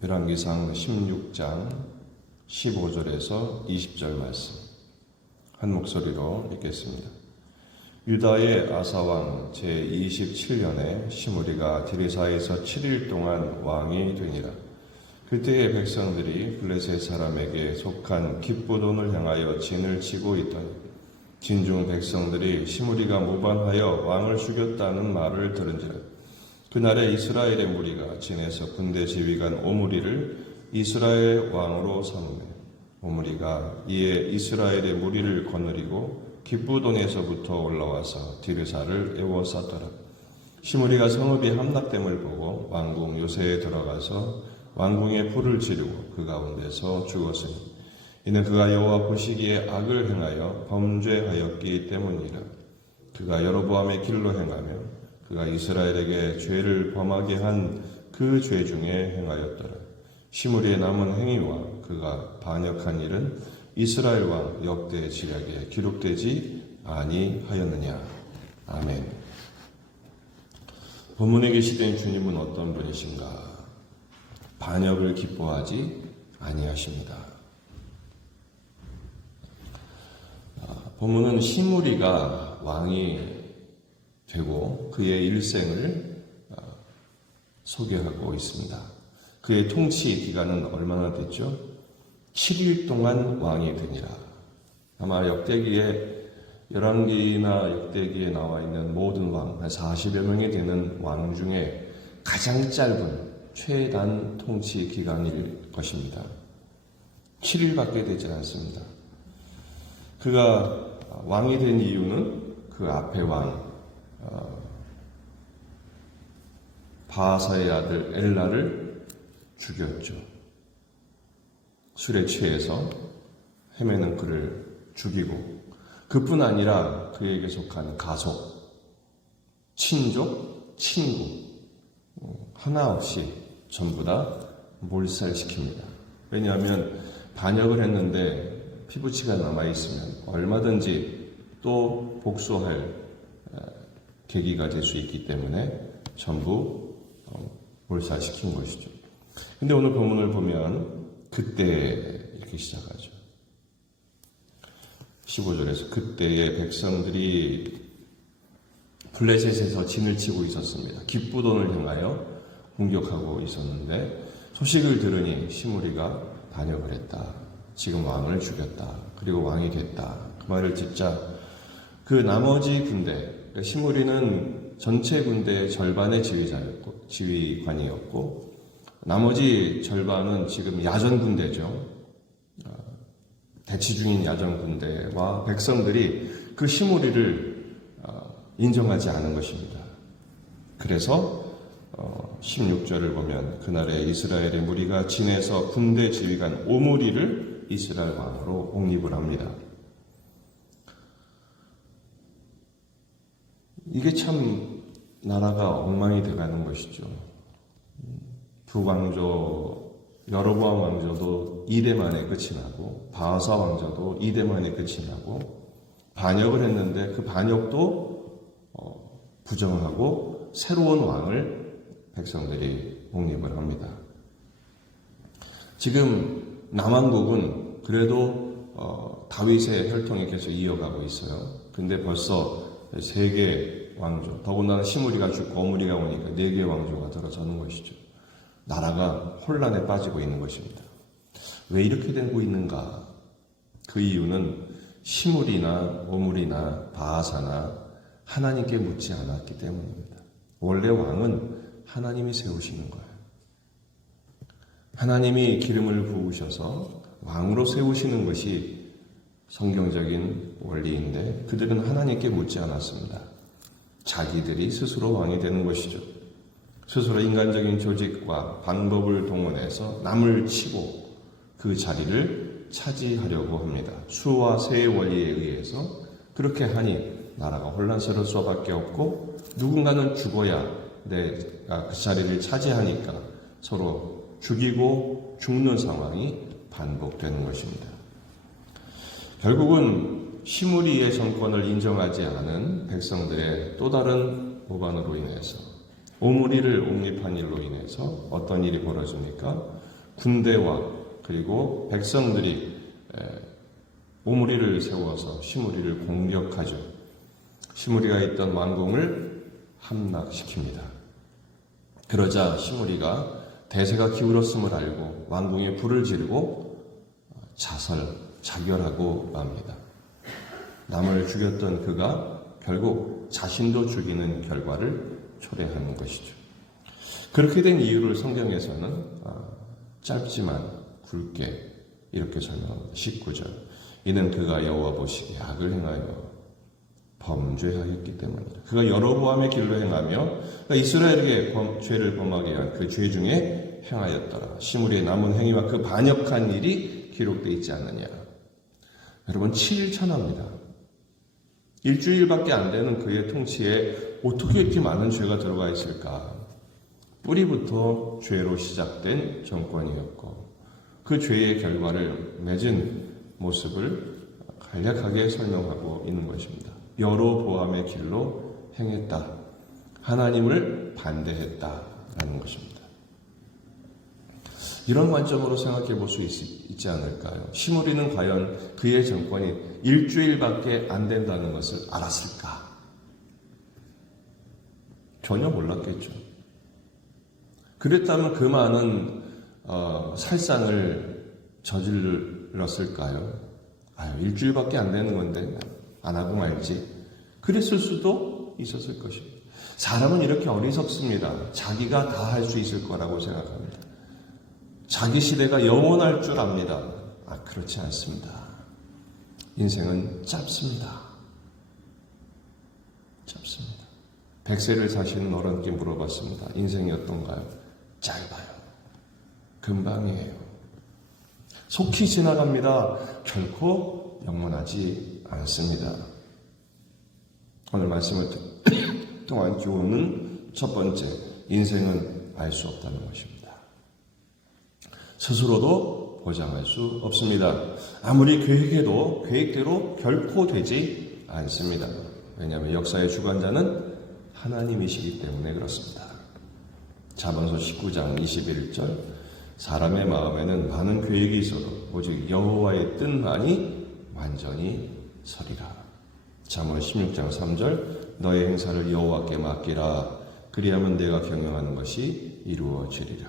열왕기상 16장 15절에서 20절 말씀 한 목소리로 읽겠습니다. 유다의 아사왕 제27년에 시므리가 디르사에서 7일 동안 왕이 되니라. 그때의 백성들이 블레셋 사람에게 속한 기브돈을 향하여 진을 치고 있더니 진중 백성들이 시므리가 모반하여 왕을 죽였다는 말을 들은지라. 그날에 이스라엘의 무리가 진에서 군대 지휘관 오므리를 이스라엘 왕으로 삼으며 오므리가 이에 이스라엘의 무리를 거느리고 기브돈에서부터 올라와서 디르사를 에워쌌더라. 시므리가 성읍이 함락됨을 보고 왕궁 요새에 들어가서 왕궁에 불을 지르고 그 가운데서 죽었으니 이는 그가 여호와 보시기에 악을 행하여 범죄하였기 때문이라. 그가 여로보암의 길로 행하며 그가 이스라엘에게 죄를 범하게 한 그 죄 중에 행하였더라. 시므리의 남은 행위와 그가 반역한 일은 이스라엘 왕 역대 지략에 기록되지 아니하였느냐. 아멘. 본문에 계시된 주님은 어떤 분이신가? 반역을 기뻐하지 아니하십니다. 본문은 시므리가 왕이 되고 그의 일생을 소개하고 있습니다. 그의 통치 기간은 얼마나 됐죠? 7일 동안 왕이 되니라. 아마 역대기에 열왕기나 역대기에 나와 있는 모든 왕, 한 40여 명이 되는 왕 중에 가장 짧은 최단 통치 기간일 것입니다. 7일밖에 되지 않습니다. 그가 왕이 된 이유는 그 앞에 왕 바하사의 아들 엘라를 죽였죠. 술에 취해서 헤매는 그를 죽이고 그뿐 아니라 그에게 속한 가족, 친족, 친구 하나 없이 전부 다 몰살시킵니다. 왜냐하면 반역을 했는데 피부치가 남아있으면 얼마든지 또 복수할 계기가 될 수 있기 때문에 전부 몰살시킨 것이죠. 근데 오늘 본문을 보면 그때 이렇게 시작하죠. 15절에서 그때의 백성들이 블레셋에서 진을 치고 있었습니다. 기브돈을 향하여 공격하고 있었는데 소식을 들으니 시므리가 반역을 했다. 지금 왕을 죽였다. 그리고 왕이 됐다. 그 말을 듣자 그 나머지 군대, 그러니까 시므리는 전체 군대의 절반의 지휘관이었고 나머지 절반은 지금 야전 군대죠. 대치 중인 야전 군대와 백성들이 그 시므리를 인정하지 않은 것입니다. 그래서 16절을 보면 그날에 이스라엘의 무리가 진에서 군대 지휘관 오므리를 이스라엘 왕으로 옹립을 합니다. 이게 참 나라가 엉망이 돼가는 것이죠. 두 왕조, 여로보암 왕조도 2대 만에 끝이 나고 바하사 왕조도 2대 만에 끝이 나고 반역을 했는데 그 반역도 부정하고 새로운 왕을 백성들이 옹립을 합니다. 지금 남왕국은 그래도 다윗의 혈통이 계속 이어가고 있어요. 근데 벌써 3개 왕조, 더군다나 시므리가 죽고 오므리가 오니까 4개 왕조가 들어서는 것이죠. 나라가 혼란에 빠지고 있는 것입니다. 왜 이렇게 되고 있는가? 그 이유는 시므리나 오므리나 바하사나 하나님께 묻지 않았기 때문입니다. 원래 왕은 하나님이 세우시는 거예요. 하나님이 기름을 부으셔서 왕으로 세우시는 것이 성경적인 원리인데 그들은 하나님께 묻지 않았습니다. 자기들이 스스로 왕이 되는 것이죠. 스스로 인간적인 조직과 방법을 동원해서 남을 치고 그 자리를 차지하려고 합니다. 수와 세의 원리에 의해서 그렇게 하니 나라가 혼란스러울 수밖에 없고 누군가는 죽어야 내가 그 자리를 차지하니까 서로 죽이고 죽는 상황이 반복되는 것입니다. 결국은 시므리의 정권을 인정하지 않은 백성들의 또 다른 모반으로 인해서 오므리를 옹립한 일로 인해서 어떤 일이 벌어집니까? 군대와 그리고 백성들이 오므리를 세워서 시므리를 공격하죠. 시므리가 있던 왕궁을 함락시킵니다. 그러자 시므리가 대세가 기울었음을 알고 왕궁에 불을 지르고 자결하고 맙니다. 남을 죽였던 그가 결국 자신도 죽이는 결과를 초래하는 것이죠. 그렇게 된 이유를 성경에서는 짧지만 굵게 이렇게 설명합니다. 19절. 이는 그가 여호와 보시기에 악을 행하여 범죄하였기 때문이다. 그가 여로보암의 길로 행하며 그러니까 이스라엘에게 죄를 범하게 한 그 죄 중에 행하였더라. 시므리의 남은 행위와 그 반역한 일이 기록되어 있지 않느냐. 여러분 7일천합니다. 일주일밖에 안 되는 그의 통치에 어떻게 이렇게 많은 죄가 들어가 있을까? 뿌리부터 죄로 시작된 정권이었고 그 죄의 결과를 맺은 모습을 간략하게 설명하고 있는 것입니다. 여로보암의 길로 행했다. 하나님을 반대했다라는 것입니다. 이런 관점으로 생각해 볼 수 있지 않을까요? 시므리는 과연 그의 정권이 일주일밖에 안 된다는 것을 알았을까? 전혀 몰랐겠죠. 그랬다면 그 많은 살상을 저질렀을까요? 일주일밖에 안 되는 건데 안 하고 말지. 그랬을 수도 있었을 것입니다. 사람은 이렇게 어리석습니다. 자기가 다 할 수 있을 거라고 생각합니다. 자기 시대가 영원할 줄 압니다. 그렇지 않습니다. 인생은 짧습니다. 짧습니다. 100세를 사시는 어른께 물어봤습니다. 인생이 어떤가요? 짧아요. 금방이에요. 속히 지나갑니다. 결코 영원하지 않습니다. 오늘 말씀을 통한 교훈은 첫 번째, 인생은 알 수 없다는 것입니다. 스스로도 보장할 수 없습니다. 아무리 계획해도 계획대로 결코 되지 않습니다. 왜냐하면 역사의 주관자는 하나님이시기 때문에 그렇습니다. 잠언서 19장 21절 사람의 마음에는 많은 계획이 있어도 오직 여호와의 뜻만이 완전히 서리라. 잠언 16장 3절 너의 행사를 여호와께 맡기라. 그리하면 내가 경영하는 것이 이루어지리라.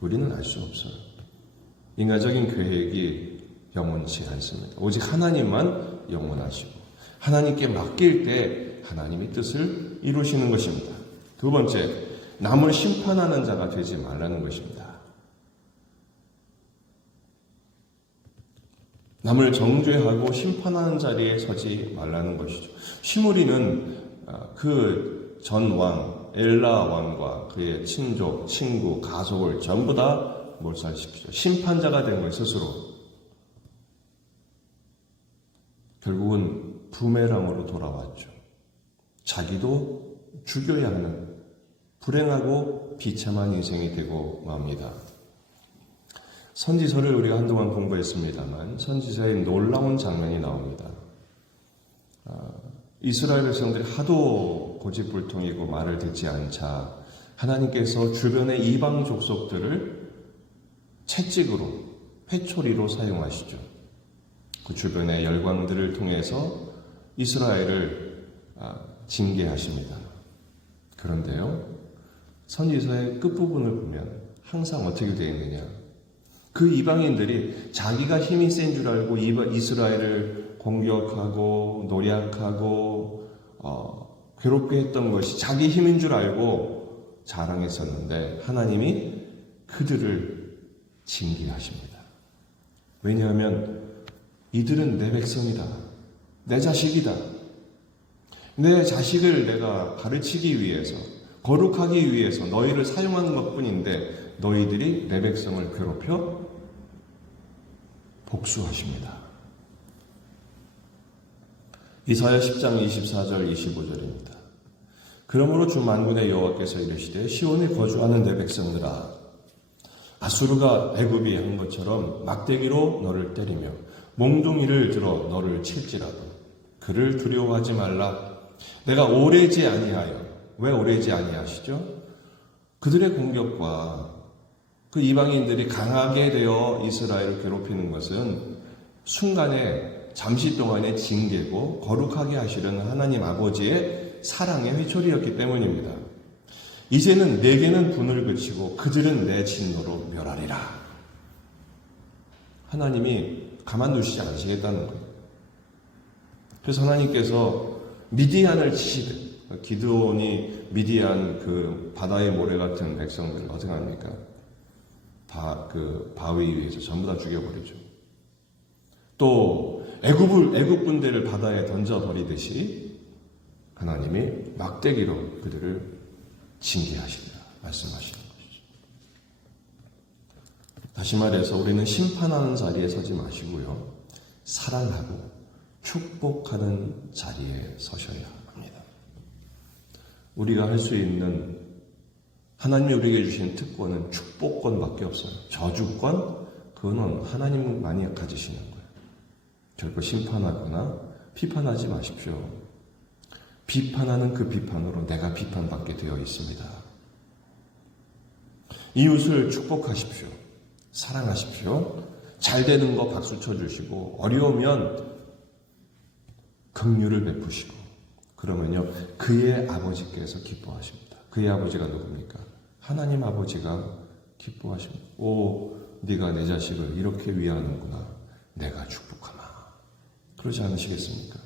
우리는 알 수 없어요. 인간적인 계획이 영원치 않습니다. 오직 하나님만 영원하시고 하나님께 맡길 때 하나님의 뜻을 이루시는 것입니다. 두 번째, 남을 심판하는 자가 되지 말라는 것입니다. 남을 정죄하고 심판하는 자리에 서지 말라는 것이죠. 시므리는 그 전 왕 엘라 왕과 그의 친족, 친구, 가족을 전부 다 몰살시키죠. 심판자가 된 거예요, 스스로. 결국은 부메랑으로 돌아왔죠. 자기도 죽여야 하는 불행하고 비참한 인생이 되고 맙니다. 선지서를 우리가 한동안 공부했습니다만 선지서에 놀라운 장면이 나옵니다. 이스라엘 백성들이 하도 고집불통이고 말을 듣지 않자 하나님께서 주변의 이방 족속들을 채찍으로, 회초리로 사용하시죠. 그 주변의 열광들을 통해서 이스라엘을 징계하십니다. 그런데요, 선지서의 끝부분을 보면 항상 어떻게 되어 있느냐. 그 이방인들이 자기가 힘이 센 줄 알고 이스라엘을 공격하고 노략하고 괴롭게 했던 것이 자기 힘인 줄 알고 자랑했었는데 하나님이 그들을 징계하십니다. 왜냐하면 이들은 내 백성이다. 내 자식이다. 내 자식을 내가 가르치기 위해서 거룩하기 위해서 너희를 사용하는 것뿐인데 너희들이 내 백성을 괴롭혀 복수하십니다. 이사야 10장 24절 25절입니다. 그러므로 주 만군의 여호와께서 이르시되 시온에 거주하는 내 백성들아 아수르가 애굽이 한 것처럼 막대기로 너를 때리며 몽둥이를 들어 너를 칠지라도 그를 두려워하지 말라. 내가 오래지 아니하여. 왜 오래지 아니하시죠? 그들의 공격과 그 이방인들이 강하게 되어 이스라엘을 괴롭히는 것은 순간에 잠시 동안의 징계고 거룩하게 하시려는 하나님 아버지의 사랑의 회초리였기 때문입니다. 이제는 내게는 분을 그치고 그들은 내 진노로 멸하리라. 하나님이 가만두시지 않으시겠다는 거예요. 그래서 하나님께서 미디안을 치시듯, 기드온이 미디안 그 바다의 모래 같은 백성들을 어떻게 합니까? 그 바위 위에서 전부 다 죽여버리죠. 또 애굽 군대를 바다에 던져버리듯이 하나님이 막대기로 그들을 징계하시리라 말씀하시는 것이죠. 다시 말해서 우리는 심판하는 자리에 서지 마시고요, 사랑하고 축복하는 자리에 서셔야 합니다. 우리가 할 수 있는, 하나님이 우리에게 주신 특권은 축복권밖에 없어요. 저주권, 그거는 하나님만이 가지시는 거예요. 결코 심판하거나 비판하지 마십시오. 비판하는 그 비판으로 내가 비판받게 되어 있습니다. 이웃을 축복하십시오. 사랑하십시오. 잘 되는 거 박수 쳐주시고, 어려우면 긍휼을 베푸시고, 그러면요 그의 아버지께서 기뻐하십니다. 그의 아버지가 누굽니까? 하나님 아버지가 기뻐하십니다. 오, 네가 내 자식을 이렇게 위하는구나. 내가 축복하마. 그러지 않으시겠습니까?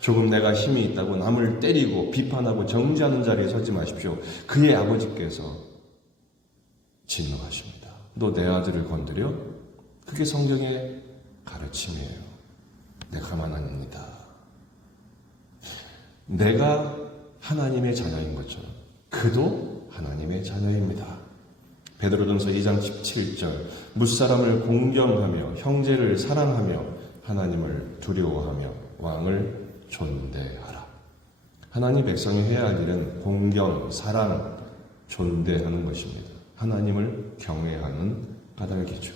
조금 내가 힘이 있다고 남을 때리고 비판하고 정죄하는 자리에 서지 마십시오. 그의 아버지께서 진노하십니다. 너 내 아들을 건드려? 그게 성경의 가르침이에요. 내가 가만 안 둡니다. 내가 하나님의 자녀인 것처럼 그도 하나님의 자녀입니다. 베드로전서 2장 17절, 뭇사람을 공경하며 형제를 사랑하며 하나님을 두려워하며 왕을 존대하라. 하나님 백성이 해야 할 일은 공경, 사랑, 존대하는 것입니다. 하나님을 경외하는 까닭이죠.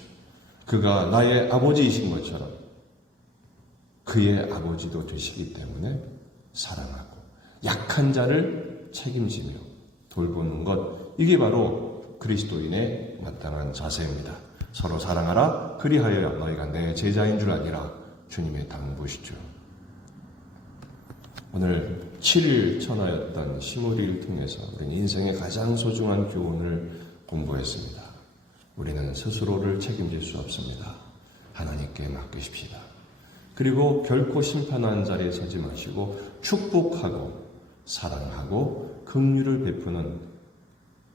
그가 나의 아버지이신 것처럼 그의 아버지도 되시기 때문에 사랑하고 약한 자를 책임지며 돌보는 것, 이게 바로 그리스도인의 마땅한 자세입니다. 서로 사랑하라. 그리하여 너희가 내 제자인 줄 아니라 주님의 당부시죠. 오늘 7일 천하였던 시므리를 통해서 우리는 인생의 가장 소중한 교훈을 공부했습니다. 우리는 스스로를 책임질 수 없습니다. 하나님께 맡기십시다. 그리고 결코 심판하는 자리에 서지 마시고 축복하고 사랑하고 긍휼을 베푸는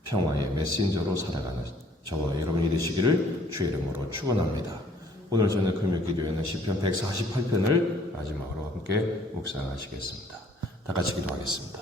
평화의 메신저로 살아가는 저와 여러분이 되시기를 주의 이름으로 축원합니다. 오늘 저녁 금요기도회는 시편 148편을 마지막으로 함께 묵상하시겠습니다. 다 같이 기도하겠습니다.